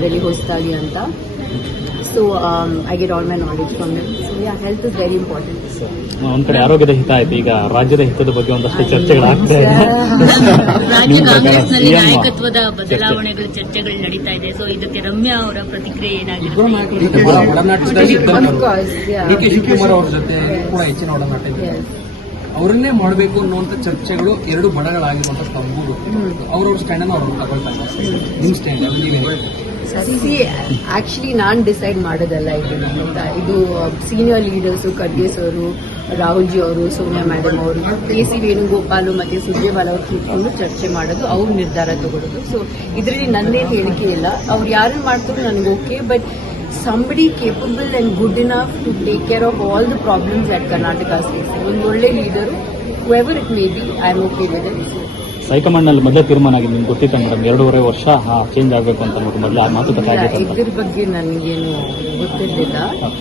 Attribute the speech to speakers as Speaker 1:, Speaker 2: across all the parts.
Speaker 1: ಇದರಲ್ಲಿ ಹೊಸದಾಗಿ ಅಂತ. So I get all my knowledge from them. So yeah, health is very important.
Speaker 2: ಒಂದ್ ಕಡೆ ಆರೋಗ್ಯದ ಹಿತ ಆಯ್ತು, ಈಗ ರಾಜ್ಯದ ಹಿತದ ಬಗ್ಗೆ ಒಂದಷ್ಟು ಚರ್ಚೆಗಳಾಗ್ತಾ ಇದೆ.
Speaker 3: ರಾಜ್ಯ ಕಾಂಗ್ರೆಸ್ನಲ್ಲಿ ನಾಯಕತ್ವದ ಬದಲಾವಣೆಗಳ ಚರ್ಚೆಗಳು ನಡೀತಾ ಇದೆ. ಸೊ ಇದಕ್ಕೆ ರಮ್ಯಾ ಅವರ ಪ್ರತಿಕ್ರಿಯೆ ಏನಾಗಿದೆ?
Speaker 1: Of course, yeah.
Speaker 4: D K Shivakumar ಅವ್ರ ಜೊತೆ ಕೂಡ ಹೆಚ್ಚಿನ ಒಡನಾಟ ಇದೆ. ಅವರನ್ನೇ ಮಾಡಬೇಕು ಅನ್ನುವಂತ ಚರ್ಚೆಗಳು ಎರಡು ಬಣಗಳಾಗಿರುವಂತ ತಮ್ಮೂರು ಅವ್ರವ್ರ ಸ್ಟ್ಯಾಂಡ್ ಅನ್ನು ಅವ್ರು ತಗೊಳ್ತಾರೆ. ನಿಮ್ ಸ್ಟ್ಯಾಂಡ್
Speaker 1: ಆಕ್ಚುಲಿ ನಾನು ಡಿಸೈಡ್ ಮಾಡೋದಲ್ಲ ಇದು ಸೀನಿಯರ್ ಲೀಡರ್ಸು ಖರ್ಗೆಸ್ ಅವರು, ರಾಹುಲ್ ಜಿ ಅವರು, ಸೋನಿಯಾ ಮೇಡಮ್ ಅವರು, ಕೆ ಸಿ ವೇಣುಗೋಪಾಲ್ ಮತ್ತೆ ಸುರ್ಜೇವಾಲಾ ಅವರು ಕೂತ್ಕೊಂಡು ಚರ್ಚೆ ಮಾಡೋದು, ಅವ್ರು ನಿರ್ಧಾರ ತಗೊಳ್ಳೋದು. ಸೊ ಇದರಲ್ಲಿ ನನ್ನೇನು ಹೇಳಿಕೆ ಇಲ್ಲ, ಅವ್ರು ಯಾರನ್ನು ಮಾಡ್ತಾರೋ ನನಗೆ okay, but somebody capable and good enough to take care of all the problems that Karnataka is facing. ಒಂದು ಒಳ್ಳೆ leader, whoever it may be, I am okay with it.
Speaker 2: High command ನಲ್ಲಿ ಮೊದಲೇ ತೀರ್ಮಾನ ಆಗಿದೆ, ನಿಮ್ಗೆ ಗೊತ್ತಿತ್ತ ಮೇಡಮ್? 2.5 ವರ್ಷ ಚೇಂಜ್ ಆಗಬೇಕು ಅಂತ ಮೊದಲು ಆ ಮಾತುಕತೆ ಆಗಿತ್ತು.
Speaker 1: ಇದ್ರ ಬಗ್ಗೆ ನನಗೇನು ಗೊತ್ತಿರಲಿಲ್ಲ.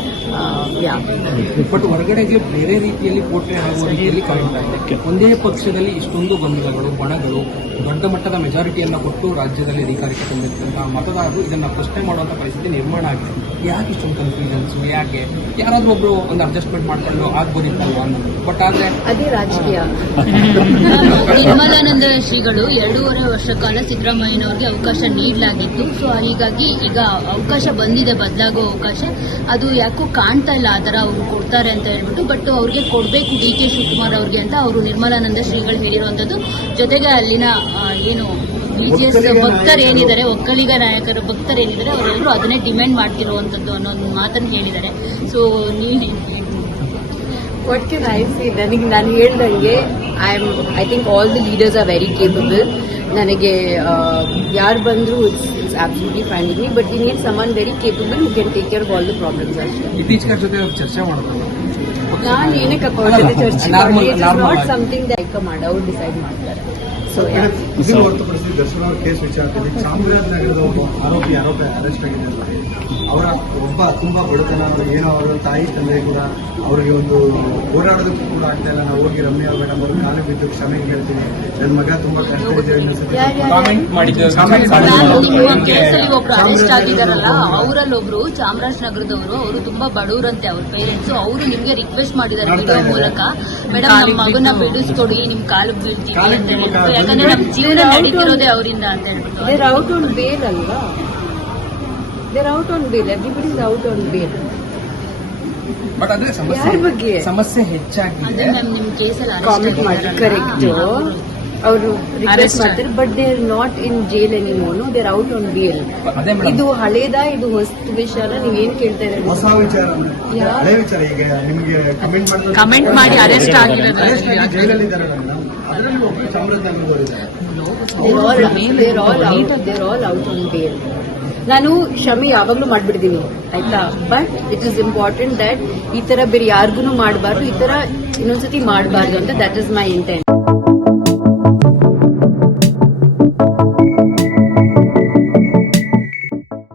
Speaker 4: ಬಟ್ ಹೊರಗಡೆಗೆ ಬೇರೆ ರೀತಿಯಲ್ಲಿ ಪೋಟ್ರೆ ಆಗುವ ರೀತಿಯಲ್ಲಿ ಕಾಣ್ತಾ ಇದೆ. ಒಂದೇ ಪಕ್ಷದಲ್ಲಿ ಇಷ್ಟೊಂದು ಗೊಂದಲಗಳು, ಬಣಗಳು, ದೊಡ್ಡ ಮಟ್ಟದ ಮೆಜಾರಿಟಿಯನ್ನು ಕೊಟ್ಟು ರಾಜ್ಯದಲ್ಲಿ ಅಧಿಕಾರಕ್ಕೆ ತಂದಿರ್ತಕ್ಕಂತಹ ಮತದಾರರು ಇದನ್ನ ಪ್ರಶ್ನೆ ಮಾಡುವಂತ ಪರಿಸ್ಥಿತಿ ನಿರ್ಮಾಣ ಆಗಿದೆ. ಯಾಕೆ ಇಷ್ಟೊಂದು ಕನ್ಫ್ಯೂಷನ್ಸ್? ಯಾಕೆ ಯಾರಾದ್ರೂ ಒಬ್ರು ಒಂದು ಅಡ್ಜಸ್ಟ್ಮೆಂಟ್ ಮಾಡ್ಕೊಂಡು ಆಗ್ಬೋದಿತ್ತಲ್ವ ಅನ್ನೋದು. ಬಟ್ ಆದ್ರೆ
Speaker 1: ಅದೇ ರಾಜಕೀಯ.
Speaker 3: ನಿರ್ಮಲಾನಂದ ಶ್ರೀಗಳು 2.5 ವರ್ಷ ಕಾಲ ಸಿದ್ದರಾಮಯ್ಯನವರಿಗೆ ಅವಕಾಶ ನೀಡಲಾಗಿತ್ತು. ಸೊ ಹೀಗಾಗಿ ಈಗ ಅವಕಾಶ ಬಂದಿದೆ, ಬದಲಾಗೋ ಅವಕಾಶ. ಅದು ಯಾಕೋ ಕಾಣ್ತಾ ಇಲ್ಲ ಆ ಥರ ಅವರು ಕೊಡ್ತಾರೆ ಅಂತ ಹೇಳ್ಬಿಟ್ಟು. ಬಟ್ ಅವ್ರಿಗೆ ಕೊಡಬೇಕು ಡಿ ಕೆ ಶಿವಕುಮಾರ್ ಅವ್ರಿಗೆ ಅಂತ ಅವರು ನಿರ್ಮಲಾನಂದ ಶ್ರೀಗಳು ಹೇಳಿರುವಂಥದ್ದು. ಜೊತೆಗೆ ಅಲ್ಲಿನ ಏನು ಬಿಜೆಎಸ್ ಭಕ್ತರು ಏನಿದ್ದಾರೆ, ಒಕ್ಕಲಿಗ ನಾಯಕರ ಭಕ್ತರು ಏನಿದ್ದಾರೆ, ಅವರೆಲ್ಲರೂ ಅದನ್ನೇ ಡಿಮ್ಯಾಂಡ್ ಮಾಡ್ತಿರುವಂಥದ್ದು ಅನ್ನೋ ಒಂದು ಮಾತನ್ನು ಹೇಳಿದ್ದಾರೆ. ಸೊ ನೀವು
Speaker 1: ವಾಟ್ ಕ್ಯಾನ್ ಐ ಸೇ? ನನಗೆ ನಾನು ಹೇಳ್ದಂಗೆ I think all the leaders are very capable. ನನಗೆ ಯಾರು ಬಂದರೂ it's absolutely fine with me, but we need someone very capable who can take care of all the problems ಅಷ್ಟೇ.
Speaker 4: ಇತ್ತೀಚೆಗೆ ಜೊತೆ ಚರ್ಚೆ ಮಾಡೋದು
Speaker 1: ನಾನು ಏನಕ್ಕೆ ಅವ್ರ ಜೊತೆ ಚರ್ಚೆ ಮಾಡಿ, it is not something that high command ಅವ್ರು ಡಿಸೈಡ್ ಮಾಡ್ತಾರೆ. ಸೊ
Speaker 5: ಇದನ್ನು ಹೊರತುಪಡಿಸಿ ದರ್ಶನ್ ಅವರ ಕೇಸ್ ವಿಚಾರದಲ್ಲಿ ಚಾಮರಾಜನಗರದ ಒಬ್ಬ ಆರೋಪಿ ಅರೆಸ್ಟ್ ಆಗಿದ್ದಾರೆ. ಅವರ ಒಬ್ಬ ತುಂಬಾ ಬಡತನ, ಏನೋ ಅವರ ತಾಯಿ ತಂದೆ ಕೂಡ ಅವರಿಗೆ ಒಂದು ಹೋರಾಡೋದಕ್ಕೂ ಕೂಡ ಆಗ್ತಾ ಇಲ್ಲ. ನಾವು ಹೋಗಿ ರಮ್ಯಾ ಮೇಡಮ್ ಅವರು ಕಾಲು ಬಿದ್ದು ಕ್ಷಮೆ ಕೇಳ್ತೀನಿ, ನನ್ನ ಮಗ ತುಂಬಾ ಕಷ್ಟ ಇದೆ
Speaker 3: ಕೇಸಲ್ಲಿ ಒಬ್ರು ಅರೆಸ್ಟ್ ಆಗಿದಾರಲ್ಲ, ಅವರಲ್ಲಿ ಒಬ್ರು ಚಾಮರಾಜನಗರದವರು, ಅವರು ತುಂಬಾ ಬಡವರಂತೆ, ಅವ್ರ ಪೇರೆಂಟ್ಸ್. ಅವರು ನಿಮ್ಗೆ ರಿಕ್ವೆಸ್ಟ್ ಮಾಡಿದ್ದಾರೆ ವಿಡಿಯೋ ಮೂಲಕ, ಮೇಡಮ್ ನಮ್ಮ ಮಗನ ಬಿಡಿಸ್ಕೊಡಿ, ನಿಮ್ ಕಾಲು ಬೀಳ್ತೀವಿ ಅಂತ ಹೇಳ್ಬಿಟ್ಟು. ಯಾಕಂದ್ರೆ ನಮ್ ಜೀವನ ನಡೀತಿರೋದೇ ಅವರಿಂದ ಅಂತ ಹೇಳ್ಬಿಟ್ಟು.
Speaker 1: they're out on bail ಅಲ್ವಾ? they're out on bail. everybody is out on bail.
Speaker 4: But ಅದೇ ಸಮಸ್ಯೆ ಹೆಚ್ಚಾಗಿದೆ.
Speaker 3: ಅದೇ ಮ್ಯಾಮ್ ನಿಮ್ ಕೇಸಲ್ಲಿ
Speaker 1: ಕಾಮೆಂಟ್ ಮಾಡಿ ಕರೆಕ್ಟ್ ಅವರು ರಿಕ್ವೆಸ್ಟ್ ಮಾಡ್ತಾರೆ, but they are not in jail anymore. They are out on bail. ಇದು ಹಳೇದ, ಇದು ಹೊಸ ವಿಷಯನ ನೀವೇನ್ ಕೇಳ್ತಾ ಇದ್ದಾರೆ?
Speaker 5: ಹೊಸ ವಿಚಾರ, ಹಳೆ ವಿಚಾರ. ಈಗ ನಿಮಗೆ
Speaker 3: ಕಮೆಂಟ್ ಮಾಡಿ ಅರೆಸ್ಟ್ ಆಗಿರೋದು
Speaker 5: ಜೈಲಲ್ಲಿ ಇದ್ದಾರೆ, ಅದರಲ್ಲಿ ಒಬ್ಬರು ಚಾಮರಾಜನಗರದವರಿದ್ದಾರೆ.
Speaker 1: they're all out on bail. ನಾನು ಕ್ಷಮೆ ಯಾವಾಗ್ಲೂ ಮಾಡ್ಬಿಡ್ತೀನಿ ಆಯ್ತಾ, but it is important that ಈ ತರ ಬೇರೆ ಯಾರಿಗೂ ಮಾಡಬಾರ್ದು, ಈ ತರ ಇನ್ನೊಂದ್ಸತಿ ಮಾಡಬಾರ್ದು ಅಂತ. That is my intent.